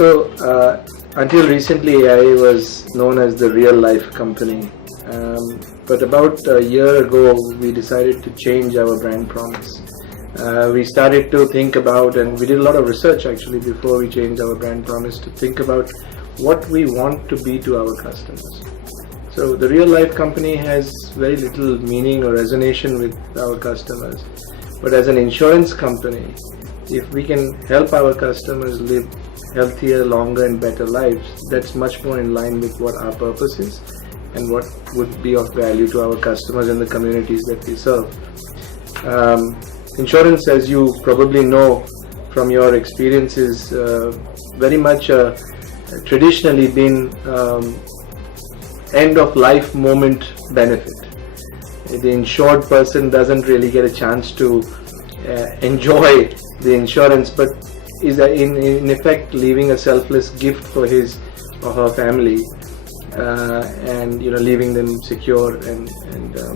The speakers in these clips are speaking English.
Until recently, AI was known as the real life company. But about a year ago, we decided to change our brand promise. We started to think about, and we did a lot of research actually before we changed our brand promise, to think about what we want to be to our customers. So the real life company has very little meaning or resonation with our customers. But as an insurance company, if we can help our customers live healthier, longer and better lives, that's much more in line with what our purpose is and what would be of value to our customers and the communities that we serve. Insurance, as you probably know from your experiences, very much traditionally been end of life moment benefit. The insured person doesn't really get a chance to enjoy the insurance, but is in effect leaving a selfless gift for his or her family, and leaving them secure and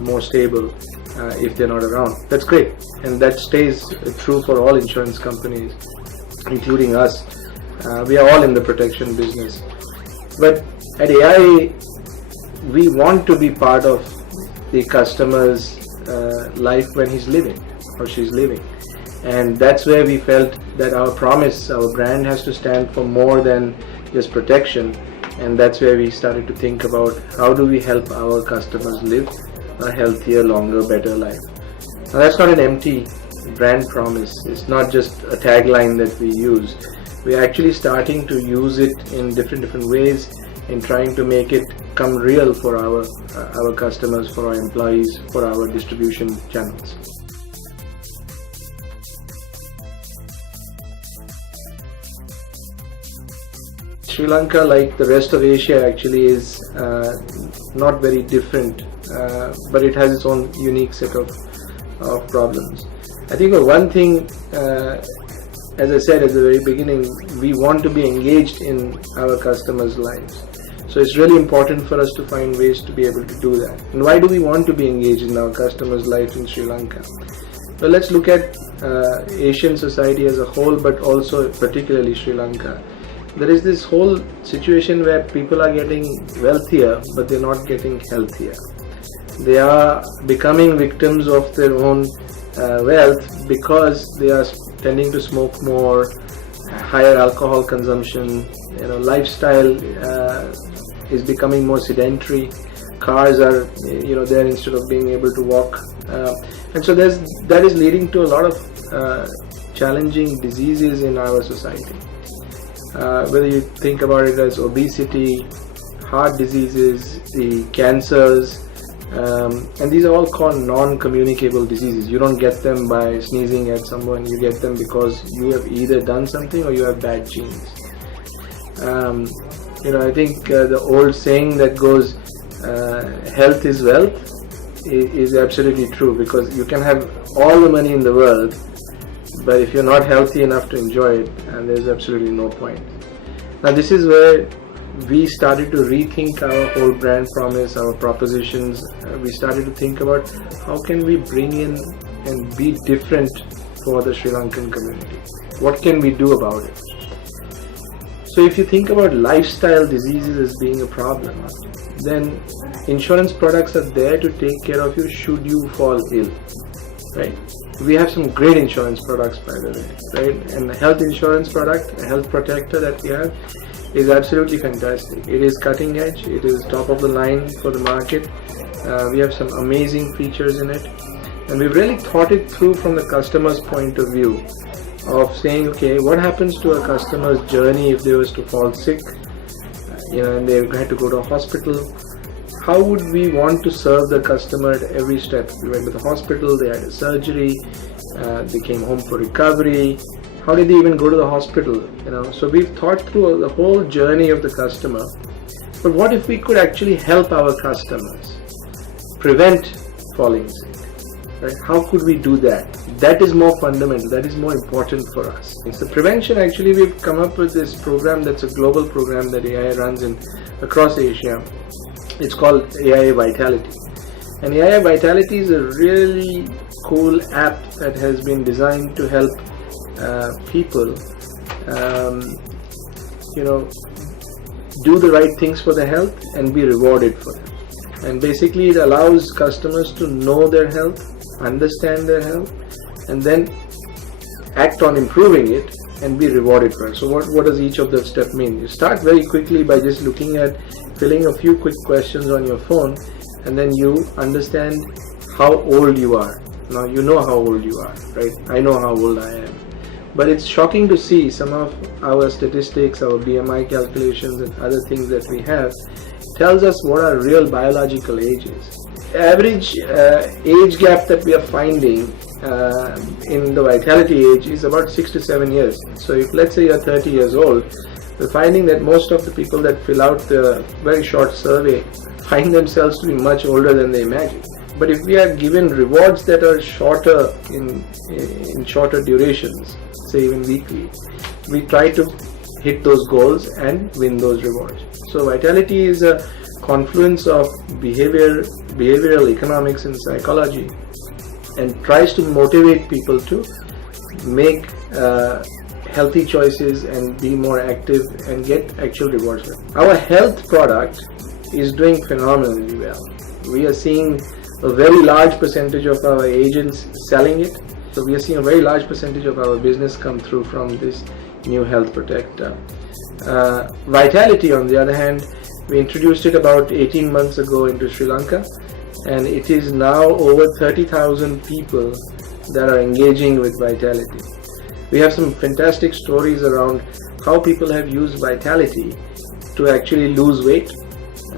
more stable if they're not around. That's great, and that stays true for all insurance companies, including us. We are all in the protection business, but at AI we want to be part of the customer's life when he's living or she's living, and that's where we felt that our promise, our brand, has to stand for more than just protection. And that's where we started to think about how do we help our customers live a healthier, longer, better life. Now that's not an empty brand promise. It's not just a tagline that we use. We're actually starting to use it in different ways in trying to make it come real for our customers, for our employees, for our distribution channels. Sri Lanka, like the rest of Asia, actually is not very different, but it has its own unique set of problems. I think one thing, as I said at the very beginning, we want to be engaged in our customers' lives. So it's really important for us to find ways to be able to do that. And why do we want to be engaged in our customers' lives in Sri Lanka? Well, let's look at Asian society as a whole, but also particularly Sri Lanka. There is this whole situation where people are getting wealthier, but they're not getting healthier. They are becoming victims of their own wealth because they are tending to smoke more, higher alcohol consumption. Lifestyle is becoming more sedentary. Cars are, there instead of being able to walk, and so that is leading to a lot of challenging diseases in our society. Whether you think about it as obesity, heart diseases, the cancers, and these are all called non-communicable diseases. You don't get them by sneezing at someone. You get them because you have either done something or you have bad genes. I think the old saying that goes, health is wealth, is absolutely true, because you can have all the money in the world, but if you're not healthy enough to enjoy it, and there's absolutely no point. Now this is where we started to rethink our whole brand promise, our propositions. We started to think about how can we bring in and be different for the Sri Lankan community. What can we do about it? So if you think about lifestyle diseases as being a problem, then insurance products are there to take care of you should you fall ill, right? We have some great insurance products, by the way, right? And the health insurance product, a health protector that we have, is absolutely fantastic. It is cutting edge. It is top of the line for the market. We have some amazing features in it, and we've really thought it through from the customer's point of view of saying, okay, what happens to a customer's journey if they was to fall sick, and they had to go to a hospital? How would we want to serve the customer at every step? We went to the hospital, they had a surgery, they came home for recovery. How did they even go to the hospital? So we've thought through the whole journey of the customer. But what if we could actually help our customers prevent falling sick? Right? How could we do that? That is more fundamental. That is more important for us. It's the prevention. Actually, we've come up with this program that's a global program that AI runs across Asia. It's called AI Vitality. And AI Vitality is a really cool app that has been designed to help people, do the right things for their health and be rewarded for them. And basically it allows customers to know their health, understand their health, and then act on improving it and be rewarded for it. So what does each of the steps mean? You start very quickly by just looking at filling a few quick questions on your phone, and then you understand how old you are. Now you know how old you are, right? I know how old I am. But it's shocking to see some of our statistics, our BMI calculations and other things that we have tells us what our real biological age is. Average age gap that we are finding in the vitality age is about 6 to 7 years. So if let's say you're 30 years old, we're finding that most of the people that fill out the very short survey find themselves to be much older than they imagine. But if we are given rewards that are shorter in shorter durations, say even weekly, we try to hit those goals and win those rewards. So vitality is a confluence of behavioral economics and psychology, and tries to motivate people to make healthy choices and be more active and get actual rewards. Our health product is doing phenomenally well. We are seeing a very large percentage of our agents selling it. So we are seeing a very large percentage of our business come through from this new health protector. Vitality, on the other hand, we introduced it about 18 months ago into Sri Lanka, and it is now over 30,000 people that are engaging with Vitality. We have some fantastic stories around how people have used Vitality to actually lose weight,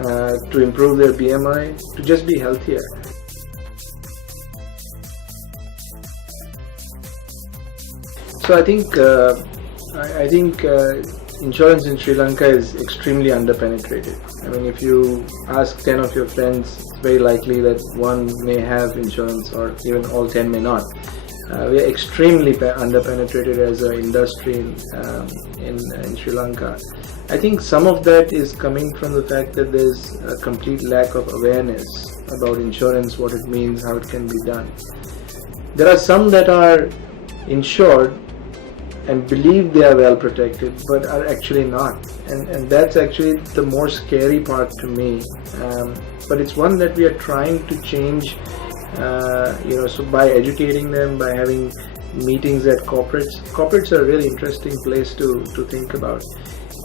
to improve their BMI, to just be healthier. So I think insurance in Sri Lanka is extremely underpenetrated. I mean, if you ask 10 of your friends, it's very likely that one may have insurance, or even all 10 may not. We are extremely underpenetrated as an industry in Sri Lanka. I think some of that is coming from the fact that there's a complete lack of awareness about insurance, what it means, how it can be done. There are some that are insured and believe they are well protected, but are actually not, and that's actually the more scary part to me. But it's one that we are trying to change, so by educating them, by having meetings at corporates are a really interesting place to think about.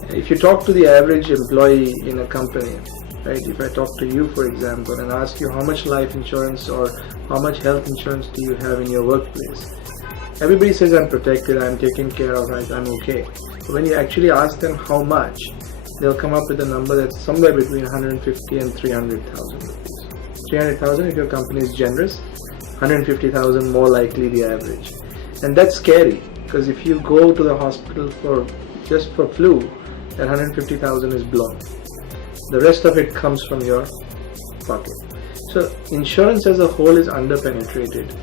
If you talk to the average employee in a company, right, if I talk to you, for example, and ask you how much life insurance or how much health insurance do you have in your workplace, everybody says I'm protected, I'm taken care of, I'm okay. But when you actually ask them how much, they'll come up with a number that's somewhere between 150 and 300,000 rupees. 300,000 if your company is generous, 150,000 more likely the average. And that's scary, because if you go to the hospital just for flu, that 150,000 is blown. The rest of it comes from your pocket. So insurance as a whole is underpenetrated.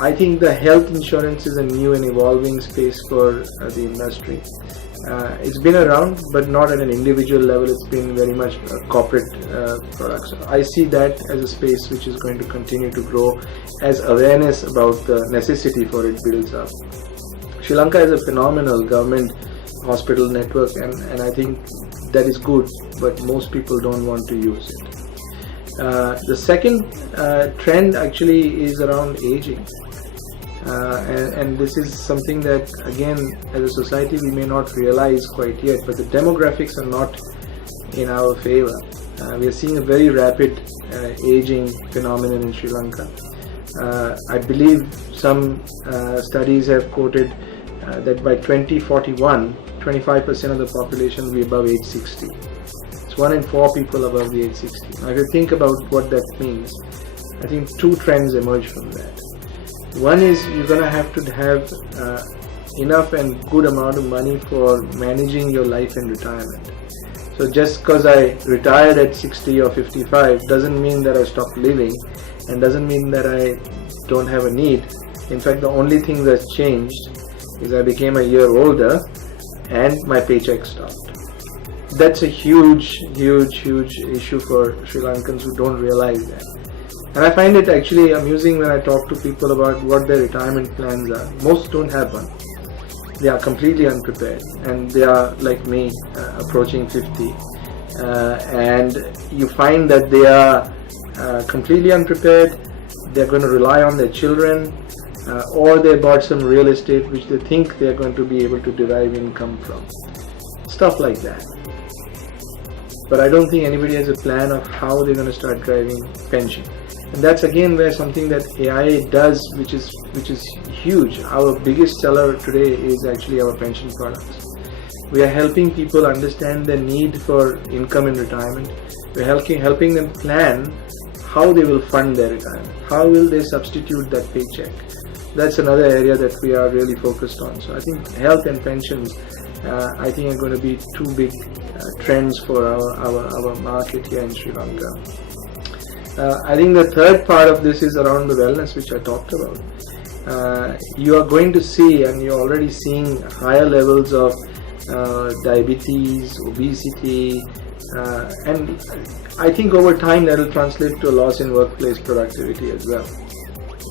I think the health insurance is a new and evolving space for the industry. It's been around, but not at an individual level. It's been very much a corporate product. So I see that as a space which is going to continue to grow as awareness about the necessity for it builds up. Sri Lanka is a phenomenal government hospital network, and I think that is good, but most people don't want to use it. The second trend actually is around aging, and this is something that, again, as a society we may not realize quite yet, but the demographics are not in our favor. We are seeing a very rapid aging phenomenon in Sri Lanka. I believe some studies have quoted that by 2041, 25% of the population will be above age 60. 1 in 4 people above the age 60. Now if you think about what that means, I think two trends emerge from that. One is you're going to have enough and good amount of money for managing your life in retirement. So just because I retired at 60 or 55 doesn't mean that I stopped living, and doesn't mean that I don't have a need. In fact, the only thing that's changed is I became a year older and my paycheck stopped. That's a huge issue for Sri Lankans who don't realize that. And I find it actually amusing when I talk to people about what their retirement plans are. Most don't have one. they are completely unprepared, and they are like me, approaching 50, and you find that they are completely unprepared. They're going to rely on their children, or they bought some real estate which they think they're going to be able to derive income from. Stuff like that. But I don't think anybody has a plan of how they're going to start driving pension. And that's again where something that AI does, which is huge. Our biggest seller today is actually our pension products. We are helping people understand their need for income in retirement. We're helping them plan how they will fund their retirement. How will they substitute that paycheck? That's another area that we are really focused on. So I think health and pensions, I think, are going to be two big trends for our market here in Sri Lanka. I think the third part of this is around the wellness, which I talked about. You are going to see, and you're already seeing, higher levels of diabetes, obesity, and I think over time that will translate to a loss in workplace productivity as well.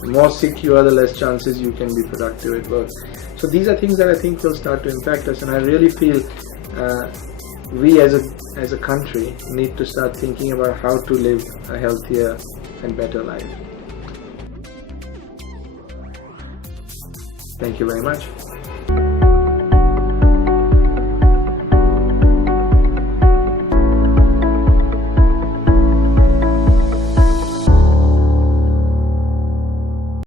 The more sick you are, the less chances you can be productive at work. So these are things that I think will start to impact us, and I really feel we as a country need to start thinking about how to live a healthier and better life. Thank you very much.